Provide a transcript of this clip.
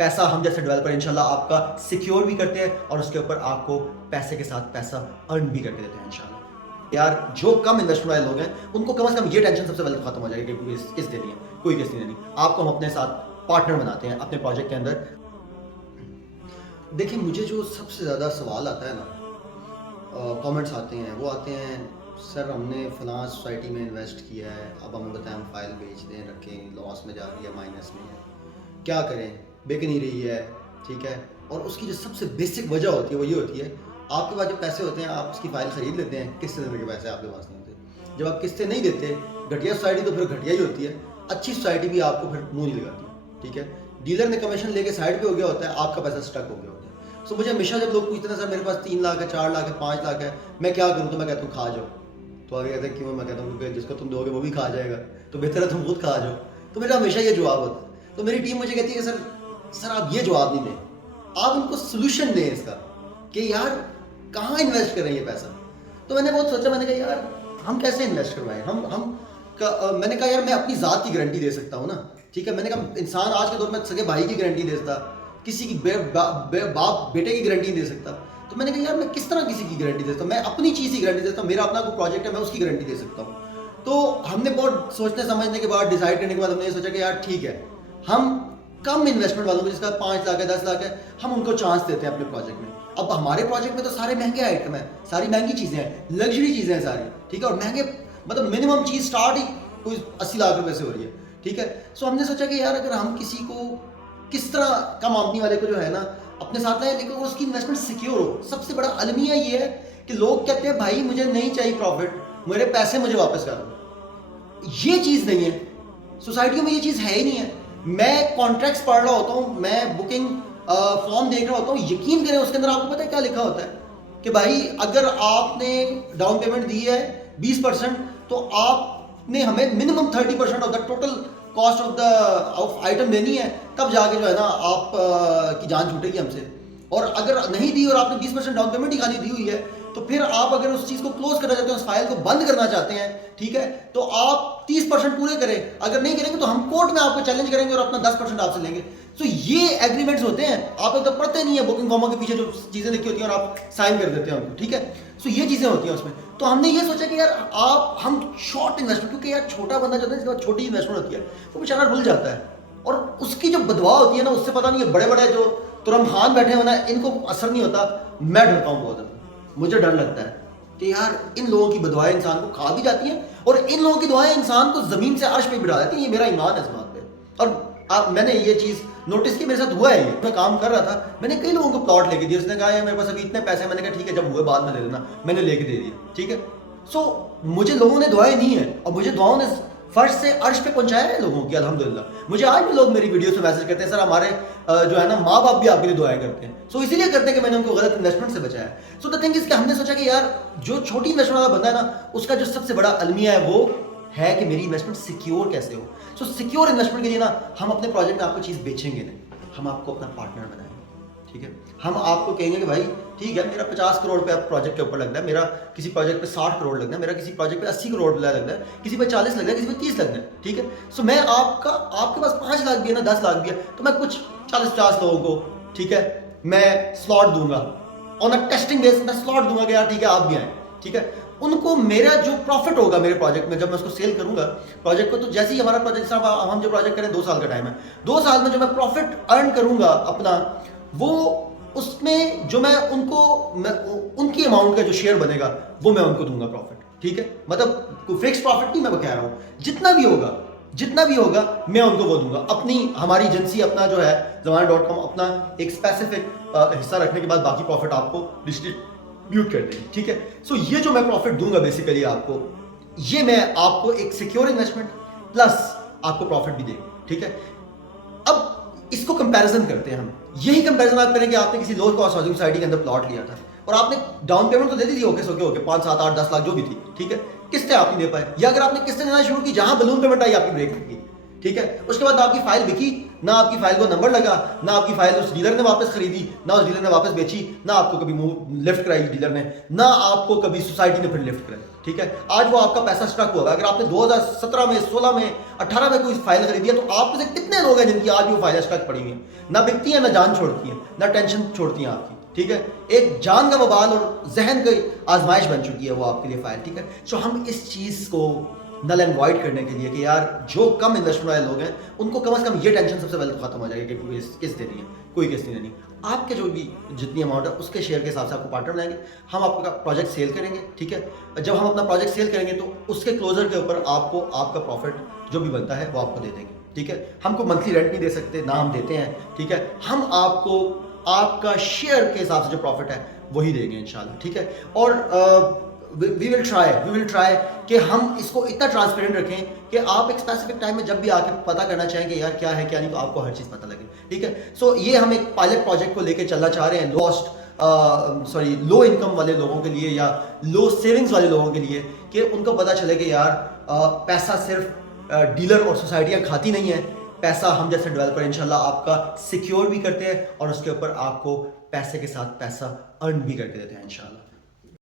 پیسہ ہم جیسے ڈیولپر انشاءاللہ آپ کا سیکیور بھی کرتے ہیں اور اس کے اوپر آپ کو پیسے کے ساتھ پیسہ ارن بھی کر کے دیتے ہیں انشاءاللہ. یار جو کم انویسٹمنٹ والے لوگ ہیں ان کو کم از کم یہ ٹینشن سب سے پہلے ختم ہو جائے گی کہ کس دینی ہے, کوئی کس نہیں دینی. آپ کو ہم اپنے ساتھ پارٹنر بناتے ہیں اپنے پروجیکٹ کے اندر. دیکھیں مجھے جو سب سے زیادہ سوال آتا ہے نا, کامنٹس آتے ہیں, وہ آتے ہیں سر ہم نے فلاں سوسائٹی میں انویسٹ کیا ہے, اب ہمیں بتائیں ہم فائل بیچ دیں, رکھیں, لاس میں جا رہی ہے, مائنس میں ہے, کیا کریں, بک نہیں رہی ہے, ٹھیک ہے. اور اس کی جو سب سے بیسک وجہ ہوتی ہے وہ یہ ہوتی ہے آپ کے پاس جو پیسے ہوتے ہیں آپ اس کی فائل خرید لیتے ہیں, قسطیں دینے کے پیسے آپ کے پاس نہیں ہوتے. جب آپ قسطیں نہیں دیتے, گھٹیا سوسائٹی تو پھر گھٹیا ہی ہوتی ہے, اچھی سوسائٹی بھی آپ کو پھر منہ نہیں لگاتی, ٹھیک ہے. ڈیلر نے کمیشن لے کے سائڈ پہ ہو گیا ہوتا ہے, آپ کا پیسہ اسٹک ہو گیا ہوتا ہے. سو مجھے ہمیشہ جب لوگ پوچھتے ہیں سر میرے پاس 3 لاکھ ہے, 4 لاکھ ہے, 5 لاکھ ہے, میں کیا کروں, تو میں کہتا ہوں کھا جاؤ. تو آگے کہتے ہیں کیوں, میں کہتا ہوں کیونکہ جس کو تم دو گے وہ بھی کھا جائے گا, تو بہتر ہے تم خود کھا جاؤ. تو میرا ہمیشہ یہ جواب ہوتا ہے. تو میری ٹیم مجھے کہتی ہے کہ سر آپ یہ جواب نہیں دیں, آپ ان کو سولوشن دیں اس کا کہ یار کہاں انویسٹ کریں یہ پیسہ. تو میں نے بہت سوچا, میں نے کہا یار ہم کیسے انویسٹ کروائیں. میں نے کہا یار میں اپنی ذات کی گارنٹی دے سکتا ہوں نا, ٹھیک ہے. میں نے کہا انسان آج کے دور میں سگے بھائی کی گارنٹی دے سکتا, کسی کی باپ بیٹے کی گارنٹی دے سکتا. تو میں نے کہا یار میں کس طرح کسی کی گارنٹی دے سکتا ہوں, میں اپنی چیز کی گارنٹی دے سکتا ہوں. میرا اپنا کوئی پروجیکٹ ہے, میں اس کی گارنٹی دے سکتا ہوں. تو ہم نے بہت سوچنے سمجھنے کے بعد, ڈیسائیڈ کرنے کے بعد ہم نے یہ سوچا کہ یار ٹھیک ہے, ہم کم انویسٹمنٹ والوں کو جس کا 5 لاکھ ہے, 10 لاکھ ہے, ہم ان کو چانس دیتے ہیں اپنے پروجیکٹ میں. اب ہمارے پروجیکٹ میں تو سارے مہنگے آئٹم ہیں, ساری مہنگی چیزیں ہیں, لگژری چیزیں ہیں ساری, ٹھیک ہے. اور مہنگے مطلب منیمم چیز اسٹارٹ ہی کوئی 80 لاکھ روپے سے ہو رہی ہے, ٹھیک ہے. سو ہم نے سوچا کہ یار اگر ہم کسی کو کس طرح کم آمدنی والے کو جو ہے نا اپنے ساتھ لائیں, لیکن اس کی انویسٹمنٹ سیکیور ہو. سب سے بڑا المیہ یہ ہے کہ لوگ کہتے ہیں بھائی مجھے نہیں چاہیے پروفٹ, میرے پیسے مجھے واپس کر دو. یہ چیز نہیں ہے سوسائٹیوں میں, یہ چیز ہے ہی نہیں ہے. میں کانٹریکٹس پڑھ رہا ہوتا ہوں, میں بکنگ فارم دیکھ رہا ہوتا ہوں, یقین کریں اس کے اندر آپ کو پتہ ہے کیا لکھا ہوتا ہے کہ بھائی اگر آپ نے ڈاؤن پیمنٹ دی ہے 20%, تو آپ نے ہمیں minimum 30% of the total cost of item دینی ہے, تب جا کے جو ہے نا آپ کی جان چھوٹے گی ہم سے. اور اگر نہیں دی اور آپ نے 20% ڈاؤن پیمنٹ ہی خالی دی ہوئی ہے, تو پھر آپ اگر اس چیز کو کلوز کرنا چاہتے ہیں, اس فائل کو بند کرنا چاہتے ہیں, ٹھیک ہے, تو آپ 30% پورے کریں. اگر نہیں کریں گے تو ہم کورٹ میں آپ کو چیلنج کریں گے اور اپنا 10% آپ سے لیں گے. تو یہ ایگریمنٹس ہوتے ہیں, آپ ایک تو پڑھتے نہیں ہیں بکنگ فارموں کے پیچھے جو چیزیں لکھی ہوتی ہیں اور آپ سائن کر دیتے ہیں ان کو, ٹھیک ہے. سو یہ چیزیں ہوتی ہیں اس میں. تو ہم نے یہ سوچا کہ یار ہم شارٹ انویسٹمنٹ, کیونکہ یار چھوٹا بندہ جو ہے اس کے بعد چھوٹی انویسٹمنٹ ہوتی ہے, وہ بیچارہ رل جاتا ہے, اور اس کی جو بدوا ہوتی ہے نا اس سے پتہ نہیں ہے بڑے بڑے جو ترم خان بیٹھے ہیں نا ان کو اثر نہیں ہوتا. میں ڈرتا ہوں بہت زیادہ, مجھے ڈر لگتا ہے کہ یار ان لوگوں کی بدوائیں انسان کو کھا بھی جاتی ہیں, اور ان لوگوں کی دعائیں انسان کو زمین سے عرش پہ بڑھا دیتی ہیں. یہ میرا ایمان ہے اس بات پہ, اور میں نے یہ چیز نوٹس کی, میرے ساتھ ہوا ہے. یہ میں کام کر رہا تھا, میں نے کئی لوگوں کو پلاٹ لے کے دیا, اس نے کہا ہے میرے پاس ابھی اتنے پیسے ہیں, میں نے کہا ٹھیک ہے جب ہوئے بعد میں دے دینا, میں نے لے کے دے دیا, ٹھیک ہے. سو مجھے لوگوں نے دعائیں دی ہیں, اور مجھے دعاؤں نے فرش سے عرش پہ پہنچایا ہے لوگوں کی, الحمدللہ. مجھے آج بھی لوگ میری ویڈیو سے میسج کرتے ہیں سر ہمارے جو ہے نا ماں باپ بھی آپ کے لیے دعائیں کرتے ہیں. سو اسی لیے کرتے ہیں کہ میں نے ان کو غلط انویسٹمنٹ سے بچایا. سو دا تھنگ از کہ ہم نے سوچا کہ یار جو چھوٹی انویسٹمنٹ والا بندہ ہے نا, اس کا جو سب سے بڑا المیہ ہے وہ ہے کہ میری انویسٹمنٹ سیکیور کیسے ہو. سو سیکیور انویسٹمنٹ کے لیے نا ہم اپنے پروجیکٹ میں آپ کو چیز بیچیں گے نہیں, ہم آپ کو اپنا پارٹنر بنائیں گے, ٹھیک ہے. ہم آپ کو کہیں گے کہ بھائی ٹھیک ہے میرا 50 کروڑ روپے پروجیکٹ کے اوپر لگتا ہے, میرا کسی پروجیکٹ پہ 60 کروڑ لگنا ہے, میرا کسی پروجیکٹ پہ 80 کروڑ لگنا ہے, کسی پہ 40 لگنا ہے, کسی پہ 30 لگنا ہے, ٹھیک ہے. سو میں آپ کے پاس 5 لاکھ بھی ہے نا 10 لاکھ بھی ہے, تو میں کچھ 40-50 لوگوں کو, ٹھیک ہے, میں سلاٹ دوں گا آن اے ٹیسٹنگ بیس, میں سلاٹ دوں گا کہ یار ٹھیک ہے آپ بھی آئیں, ٹھیک ہے. ان کو میرا جو پروفٹ ہوگا میرے پروجیکٹ میں, جب میں اس کو سیل کروں گا پروجیکٹ کو, تو جیسے ہی ہمارا پروجیکٹ, جس طرح ہم جو پروجیکٹ کریں 2 سال کا ٹائم ہے, 2 سال میں جو میں پروفٹ ارن کروں گا اپنا, وہ اس میں جو میں ان کی اماؤنٹ کا جو شیئر بنے گا وہ میں ان کو دوں گا پروفٹ, ٹھیک ہے. مطلب کوئی فکس پروفٹ نہیں, میں کہہ رہا ہوں جتنا بھی ہوگا میں ان کو وہ دوں گا. ہماری ایجنسی اپنا جو ہے زمانہ.com اپنا ایک اسپیسیفک حصہ رکھنے کے بعد باقی پروفٹ آپ کو ڈسٹریبیوٹ کر دیں گے, ٹھیک ہے. سو یہ جو میں پروفٹ دوں گا بیسیکلی آپ کو, یہ میں آپ کو ایک سیکیور انویسٹمنٹ پلس آپ کو پروفٹ بھی دے گا, ٹھیک ہے. اب اس کو کمپیریزن کرتے ہیں ہم. یہی کمپیریزن آپ کریں کہ آپ نے کسی لو کاسٹ ہاؤسنگ سوسائٹی کے اندر پلاٹ لیا تھا, اور آپ نے ڈاؤن پیمنٹ تو دے دی تھی اوکے 5, 7, 8, 10 لاکھ جو بھی تھی, ٹھیک ہے. قسطیں آپ نہیں دے پائے, یا اگر آپ نے قسطیں دینا شروع کی جہاں بلون پیمنٹ آئی آپ کی بریک گئی, ٹھیک ہے. اس کے بعد نہ آپ کی فائل بکی, نہ آپ کی فائل کو نمبر لگا, نہ آپ کی فائل اس ڈیلر نے واپس خریدی, نہ اس ڈیلر نے واپس بیچی, نہ آپ کو کبھی لفٹ کرائی ڈیلر نے, نہ آپ کو کبھی سوسائٹی نے پھر لفٹ کرائی. ٹھیک ہے. آج وہ آپ کا پیسہ اسٹک ہوا ہے. اگر آپ نے 2017 میں 16 میں 18 میں کوئی فائل خریدی ہے تو آپ میں سے کتنے لوگ ہیں جن کی آج بھی وہ فائلیں اسٹک پڑی ہوئی ہیں, نہ بکتی ہیں, نہ جان چھوڑتی ہیں, نہ ٹینشن چھوڑتی ہیں آپ کی. ٹھیک ہے. ایک جان کا وبال اور ذہن کی آزمائش بن چکی ہے وہ آپ کے لیے فائل. ٹھیک ہے. سو ہم اس چیز کو نل اینڈ وائڈ کرنے کے لیے کہ یار جو کم انویسٹمنٹ والے لوگ ہیں ان کو کم از کم یہ ٹینشن سب سے پہلے ختم ہو جائے گا کہ کس دینی ہے, کوئی کس نہیں دینی. آپ کے جو بھی جتنی اماؤنٹ ہے اس کے شیئر کے حساب سے آپ کو پارٹنر بنائیں گے. ہم آپ کا پروجیکٹ سیل کریں گے. ٹھیک ہے. جب ہم اپنا پروجیکٹ سیل کریں گے تو اس کے کلوزر کے اوپر آپ کو آپ کا پروفٹ جو بھی بنتا ہے وہ آپ کو دے دیں گے. ٹھیک ہے. ہم کو منتھلی رینٹ نہیں دے سکتے, نہ ہم دیتے ہیں. ٹھیک ہے. ہم آپ کو آپ کا شیئر کے حساب سے جو پروفٹ ہے وہی دیں گے انشاءاللہ. ٹھیک ہے. اور وی ول ٹرائی کہ ہم اس کو اتنا ٹرانسپیرنٹ رکھیں کہ آپ ایک اسپیسیفک ٹائم میں جب بھی آ کے پتہ کرنا چاہیں کہ یار کیا ہے کیا نہیں, تو آپ کو ہر چیز پتہ لگے. ٹھیک ہے. سو یہ ہم ایک پائلٹ پروجیکٹ کو لے کے چلنا چاہ رہے ہیں لو انکم والے لوگوں کے لیے یا لو سیونگز والے لوگوں کے لیے, کہ ان کو پتہ چلے کہ یار پیسہ صرف ڈیلر اور سوسائٹیاں کھاتی نہیں ہیں, پیسہ ہم جیسے ڈیولپر انشاءاللہ آپ کا سیکیور بھی کرتے ہیں اور اس کے اوپر آپ کو پیسے کے ساتھ پیسہ ارن بھی کر کے دیتے ہیں انشاءاللہ.